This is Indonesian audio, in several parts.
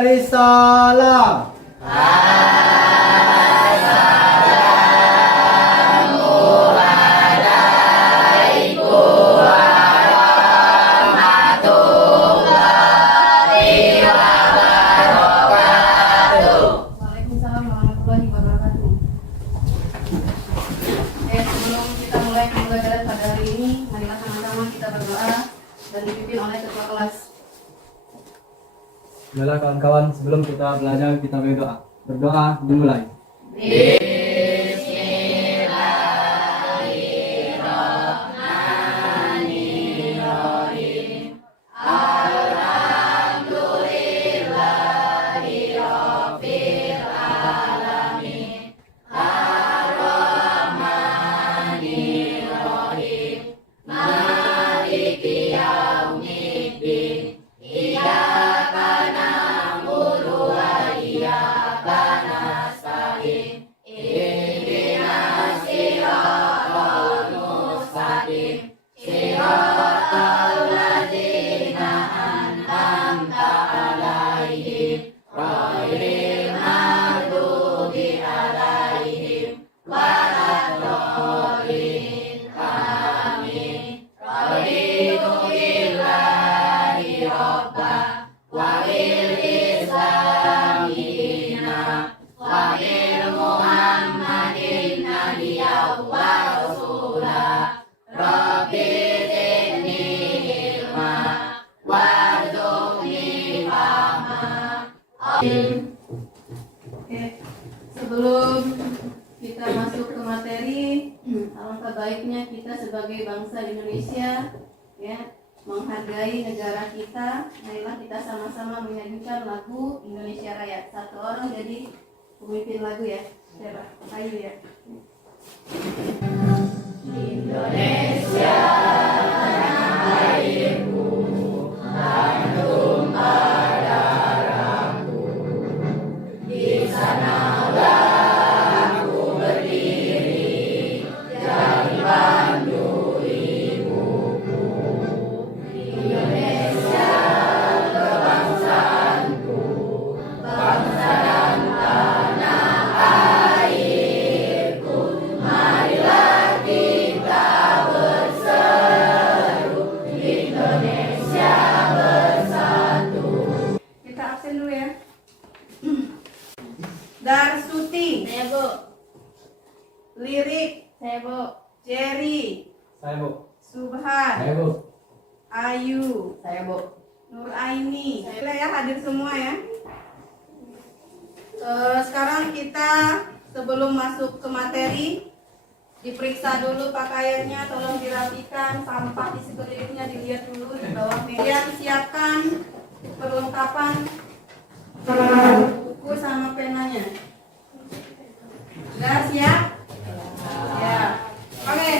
beri salam. Waalaikumsalam warahmatullahi wabarakatuh. Sebelum kita mulai pembelajaran pada hari ini, marilah sama-sama kita berdoa dan dipimpin oleh ketua kelas. Baiklah kawan-kawan, sebelum kita belajar kita berdoa. Berdoa dimulai. Oke, sebelum kita masuk ke materi, alangkah baiknya kita sebagai bangsa Indonesia ya menghargai negara kita. Marilah kita sama-sama menyanyikan lagu Indonesia Raya. Satu orang jadi pemimpin lagu ya. Siapa? Ayu ya. Indonesia kita absen dulu ya. Darsuti, Saya Bu. Lirik, Saya Bu. Jerry, Saya Bu. Subhan, Saya Bu. Ayu, Saya Bu. Nur Aini. Boleh ya hadir semua ya. Sekarang kita sebelum masuk ke materi diperiksa dulu pakaiannya, tolong dirapikan, sampah di sekelilingnya dilihat dulu di bawah meja. Siapkan perlengkapan buku sama penanya. Sudah siap? Ya. Oke.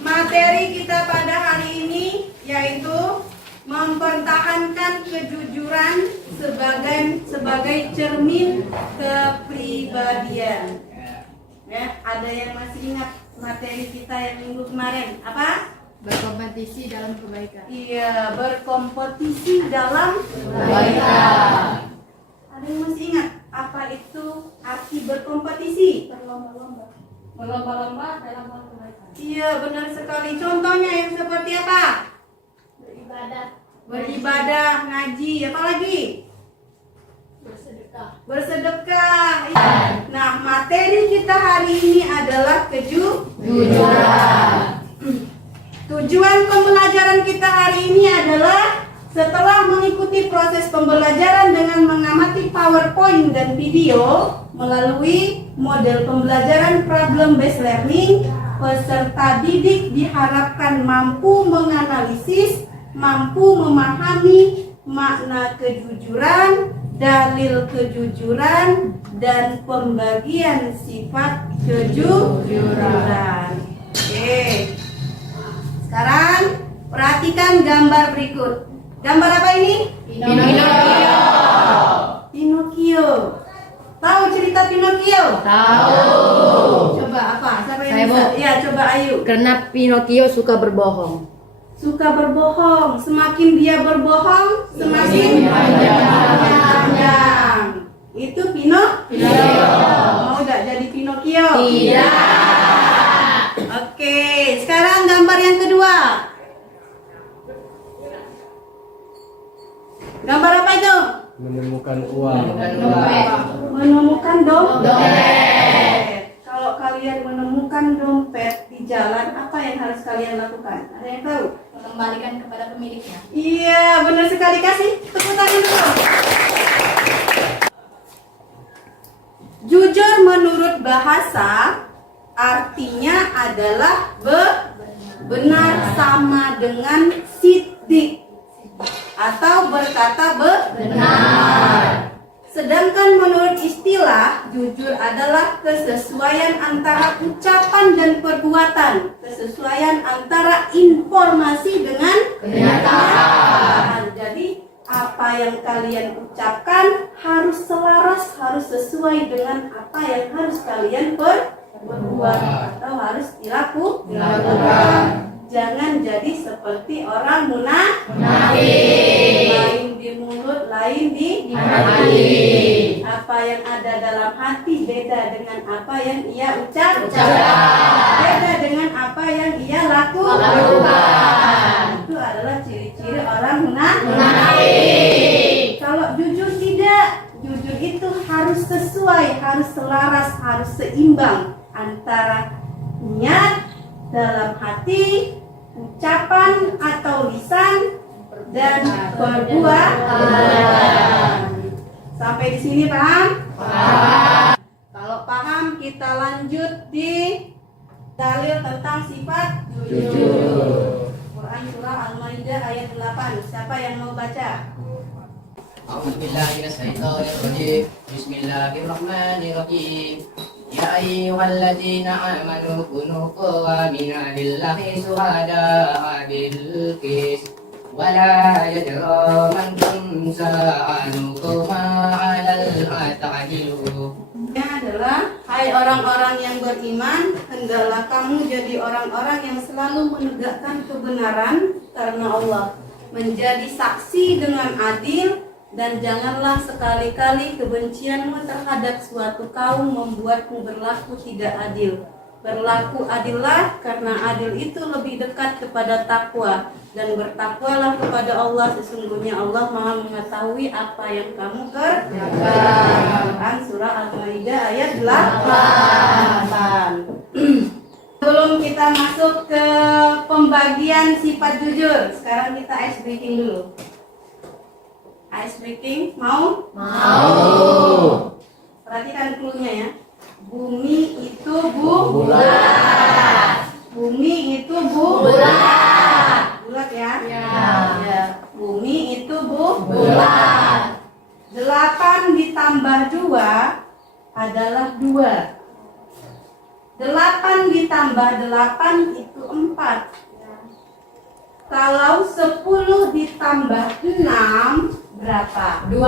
Materi kita pada hari ini yaitu mempertahankan kejujuran sebagai cermin kepribadian. Ya, ada yang masih ingat materi kita yang minggu kemarin? Apa? Berkompetisi dalam kebaikan. Iya, berkompetisi dalam Kebaikan. Ada yang masih ingat apa itu arti berkompetisi? Berlomba-lomba. Berlomba-lomba dalam hal kebaikan. Iya, benar sekali. Contohnya yang seperti apa? Beribadah. Beribadah, ngaji, apa lagi? Bersedekah. Bersedekah. Nah, materi kita hari ini adalah Kejujuran. Tujuan pembelajaran kita hari ini adalah setelah mengikuti proses pembelajaran dengan mengamati PowerPoint dan video melalui model pembelajaran problem based learning, peserta didik diharapkan mampu menganalisis, mampu memahami makna kejujuran, dalil kejujuran, dan pembagian sifat kejujuran. Oke. Sekarang perhatikan gambar berikut. Gambar apa ini? Pinocchio. Pinocchio. Tahu cerita Pinocchio? Tahu. Coba apa? Siapa yang Saya bisa? mau. Ya, coba Ayu. Karena Pinocchio suka berbohong. Suka berbohong. Semakin dia berbohong, semakin panjang. panjang. menemukan uang. Menemukan dompet. Kalau kalian menemukan dompet di jalan, apa yang harus kalian lakukan? Ada yang tahu? Kembalikan kepada pemiliknya. Iya, benar sekali. Kasih tepuk tangan dulu. Jujur menurut bahasa artinya adalah benar sama dengan sidik atau berkata benar. Sedangkan menurut istilah, jujur adalah kesesuaian antara ucapan dan perbuatan, kesesuaian antara informasi dengan kenyataan. Jadi apa yang kalian ucapkan harus selaras, harus sesuai dengan apa yang harus kalian berbuat atau harus dilakukan. Jangan jadi seperti orang munafik. Lain di mulut, lain di hati. Apa yang ada dalam hati beda dengan apa yang ia ucapkan. Beda dengan apa yang ia lakukan. Itu adalah ciri-ciri orang munafik. Kalau jujur tidak, jujur itu harus sesuai, harus selaras, harus seimbang antara niat dalam hati, ucapan atau lisan, dan perbuatan. Sampai di sini paham? Paham. Kalau paham, kita lanjut di dalil tentang sifat jujur. Quran surah Al-Maidah ayat 8. Siapa yang mau baca? Bismillahirrahmanirrahim. Ya ayyuhalladzina amanu kunu qawamina lillahi syuhada'a bil qis wa la yajramankum sa'anu qawma 'alal ta'dilu. Ini adalah, hai orang-orang yang beriman, hendaklah kamu jadi orang-orang yang selalu menegakkan kebenaran karena Allah, menjadi saksi dengan adil, dan janganlah sekali-kali kebencianmu terhadap suatu kaum membuatmu berlaku tidak adil. Berlaku adillah, karena adil itu lebih dekat kepada takwa, dan bertakwalah kepada Allah, sesungguhnya Allah Maha mengetahui apa yang kamu kerjakan. Quran surah Al-Maidah ayat 8. Sebelum kita masuk ke pembagian sifat jujur, sekarang kita ice breaking dulu. Ice breaking, mau? Mau. Perhatikan cluenya ya. Bumi itu bulat. Bumi itu bulat. Bulat ya? Ya. Bumi itu bulat. 8 ditambah 2 adalah 2. 8 ditambah 8 itu 4. Kalau 10 ditambah 6 berapa? 2.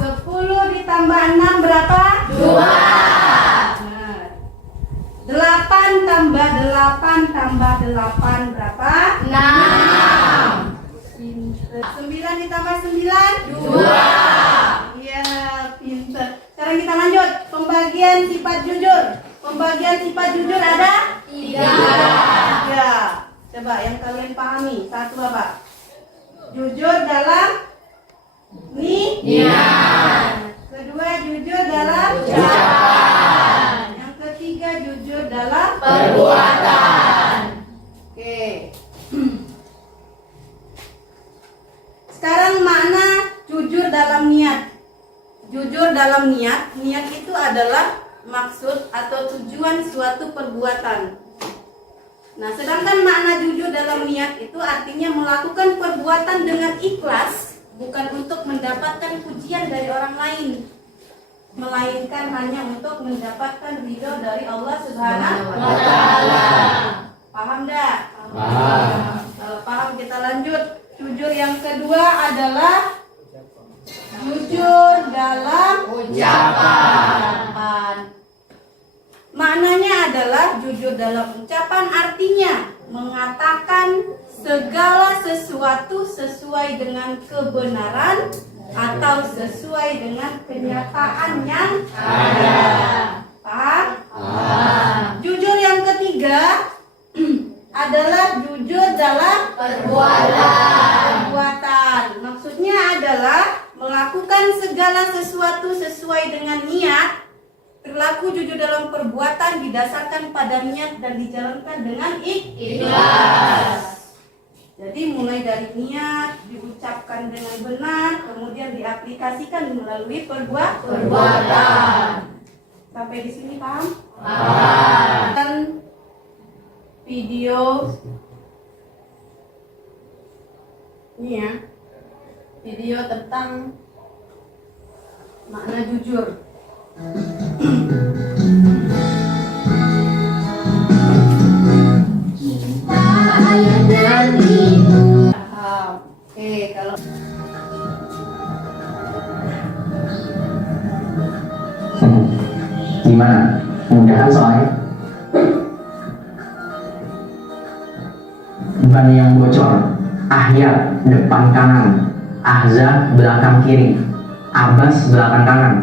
10 ditambah 6 berapa? 2. 8 tambah 8 tambah 8 berapa? 6. 9 ditambah 9? 2. Iya, pintar. Sekarang kita lanjut pembagian sifat jujur. Pembagian sifat jujur ada 3. Coba yang kalian pahami. Satu apa? Jujur dalam niat. Kedua, jujur dalam ucapan. Yang ketiga, jujur dalam perbuatan. Oke. Sekarang makna jujur dalam niat. Jujur dalam niat. Niat itu adalah maksud atau tujuan suatu perbuatan. Nah, sedangkan makna jujur dalam niat itu artinya melakukan perbuatan dengan ikhlas, bukan untuk mendapatkan pujian dari orang lain, melainkan hanya untuk mendapatkan ridho dari Allah Subhanahu wa Ta'ala. Paham dah? Paham. Kalau paham kita lanjut. Jujur yang kedua adalah jujur dalam ucapan. Maknanya adalah jujur dalam ucapan artinya mengatakan segala sesuatu sesuai dengan kebenaran atau sesuai dengan kenyataan yang ada. Paham? Jujur yang ketiga adalah jujur dalam perbuatan. Maksudnya adalah melakukan segala sesuatu sesuai dengan niat, berlaku jujur dalam perbuatan didasarkan pada niat dan dijalankan dengan ikhlas. Jadi mulai dari niat, diucapkan dengan benar, kemudian diaplikasikan melalui perbuatan. Sampai di sini paham? Paham. Dan video ini ya, video tentang makna jujur. Oke, kalau Gimana? Mudah kan soalnya? Bukan yang bocor. Ahya depan kanan, Ahza belakang kiri, Abbas belakang kanan.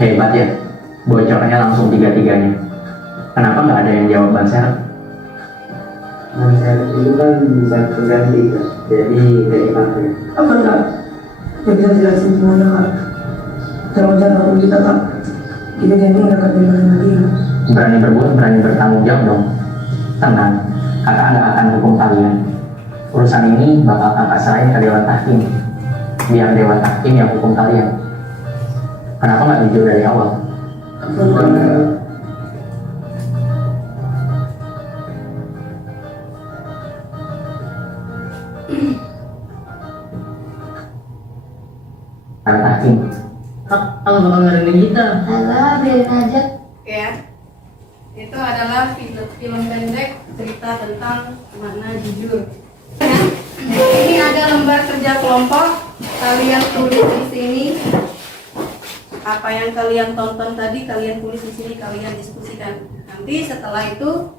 Hebat ya, bocornya langsung tiga-tiganya. Kenapa nggak ada yang jawab Ban Serap? Ban Serap itu kan bisa terganti kan, jadi nggak dipakai. Apa enggak? Ya bisa jelasin semuanya kak. Kalau cara kita kak, kita jadi mendekat dengan dia. Berani berbuat, berani bertanggung jawab dong. Tenang, kakak nggak akan hukum kalian. Urusan ini bakal kakak serahin ke Dewan Tahkim. Biar Dewan Tahkim yang hukum kalian. Kenapa nggak jujur dari awal? Apa enggak? Dewan Tahkim. Allah bakal ngarahin kita. Alah, biarin aja. ya, itu adalah film pendek cerita tentang makna jujur. Ini ada lembar kerja kelompok. Kalian tulis di sini apa yang kalian tonton tadi, kalian tulis di sini, kalian diskusikan. Nanti setelah itu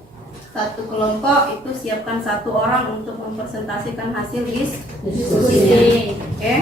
satu kelompok itu siapkan satu orang untuk mempresentasikan hasil diskusinya. Oke?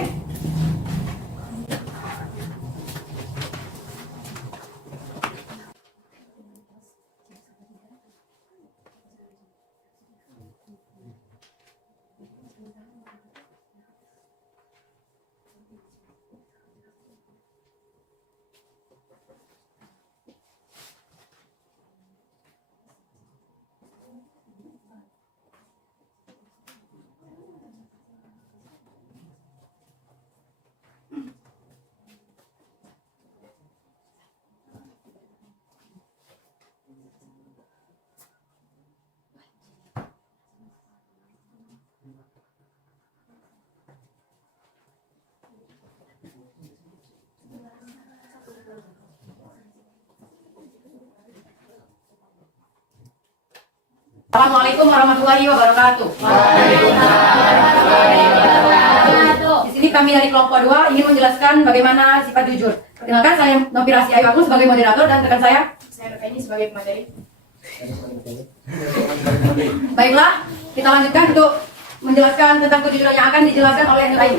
Assalamualaikum warahmatullahi wabarakatuh. Di sini kami dari kelompok 2 ingin menjelaskan bagaimana sifat jujur. Perkenalkan, saya Nopirasi Ayu Agung sebagai moderator dan rekan saya Reveni sebagai pemateri. Baiklah, kita lanjutkan untuk menjelaskan tentang kejujuran yang akan dijelaskan oleh yang lain.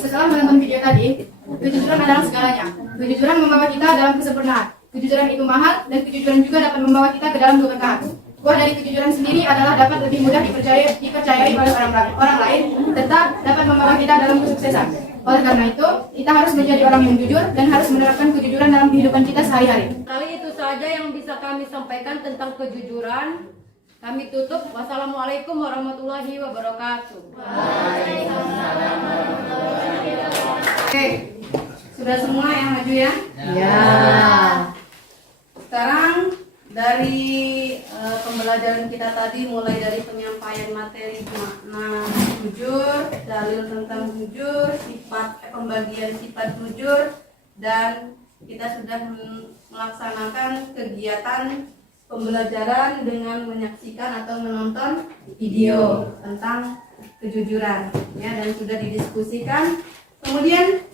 Setelah menonton video tadi, kejujuran adalah segalanya. Kejujuran membawa kita dalam kesempurnaan. Kejujuran itu mahal dan kejujuran juga dapat membawa kita ke dalam keberkahan. Buah dari kejujuran sendiri adalah dapat lebih mudah dipercayai oleh orang lain, tetap dapat membawa kita dalam kesuksesan. Oleh karena itu, kita harus menjadi orang yang jujur dan harus menerapkan kejujuran dalam kehidupan kita sehari-hari. Kali itu saja yang bisa kami sampaikan tentang kejujuran. Kami tutup. Wassalamualaikum warahmatullahi wabarakatuh. Oke, sudah semua yang maju ya? Ya. Sekarang dari pembelajaran kita tadi, mulai dari penyampaian materi makna jujur, dalil tentang jujur, pembagian sifat jujur, dan kita sudah melaksanakan kegiatan pembelajaran dengan menyaksikan atau menonton video tentang kejujuran, ya, dan sudah didiskusikan. Kemudian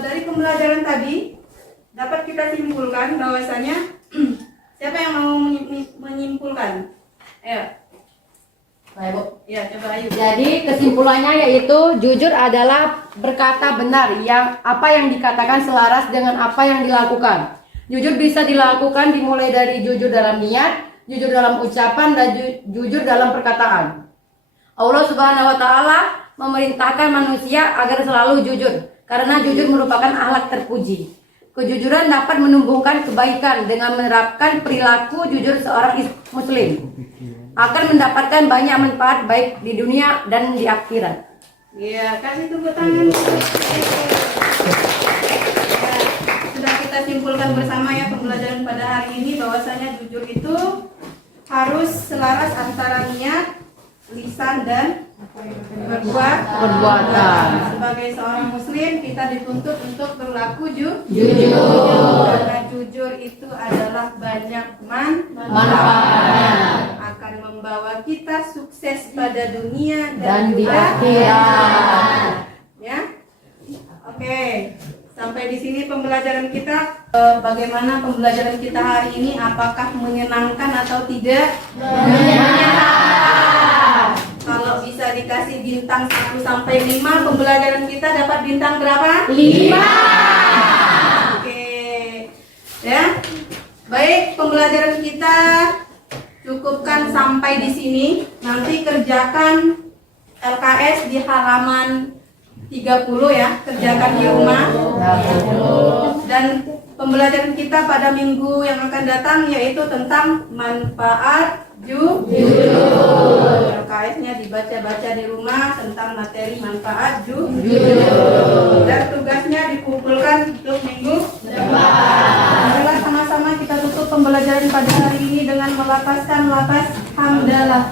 dari pembelajaran tadi dapat kita simpulkan bahwasanya siapa yang mau menyimpulkan? Ayo. Baik, Bu. Ya, coba Ayu. Jadi kesimpulannya yaitu jujur adalah berkata benar, yang apa yang dikatakan selaras dengan apa yang dilakukan. Jujur bisa dilakukan dimulai dari jujur dalam niat, jujur dalam ucapan, dan jujur dalam perkataan. Allah Subhanahu wa taala memerintahkan manusia agar selalu jujur, karena jujur merupakan akhlak terpuji. Kejujuran dapat menumbuhkan kebaikan. Dengan menerapkan perilaku jujur, seorang muslim akan mendapatkan banyak manfaat baik di dunia dan di akhirat. Ya, kasih tepuk tangan. Ya, sudah kita simpulkan bersama ya pembelajaran pada hari ini bahwasanya jujur itu harus selaras antara niat, lisan dan perbuatan. Sebagai seorang muslim kita dituntut untuk berlaku jujur. Karena jujur itu adalah banyak manfaatnya, akan membawa kita sukses pada dunia dan di juga akhirat. ya. Oke. Sampai di sini pembelajaran kita. Bagaimana pembelajaran kita hari ini? Apakah menyenangkan atau tidak? Menyenangkan. Kalau bisa dikasih bintang 1 sampai 5, pembelajaran kita dapat bintang berapa? 5. Oke. Ya. Baik, pembelajaran kita cukupkan sampai di sini. Nanti kerjakan LKS di halaman 30 ya, kerjakan di rumah. Dan pembelajaran kita pada minggu yang akan datang yaitu tentang manfaat jujur. LKS-nya dibaca-baca di rumah tentang materi manfaat jujur. Dan tugasnya dikumpulkan untuk minggu depan. Marilah sama-sama kita tutup pembelajaran pada hari ini dengan melafazkan lafaz hamdalah.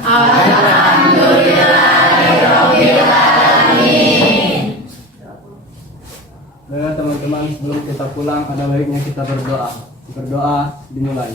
Dengan teman-teman, sebelum kita pulang ada baiknya kita berdoa. Berdoa dimulai.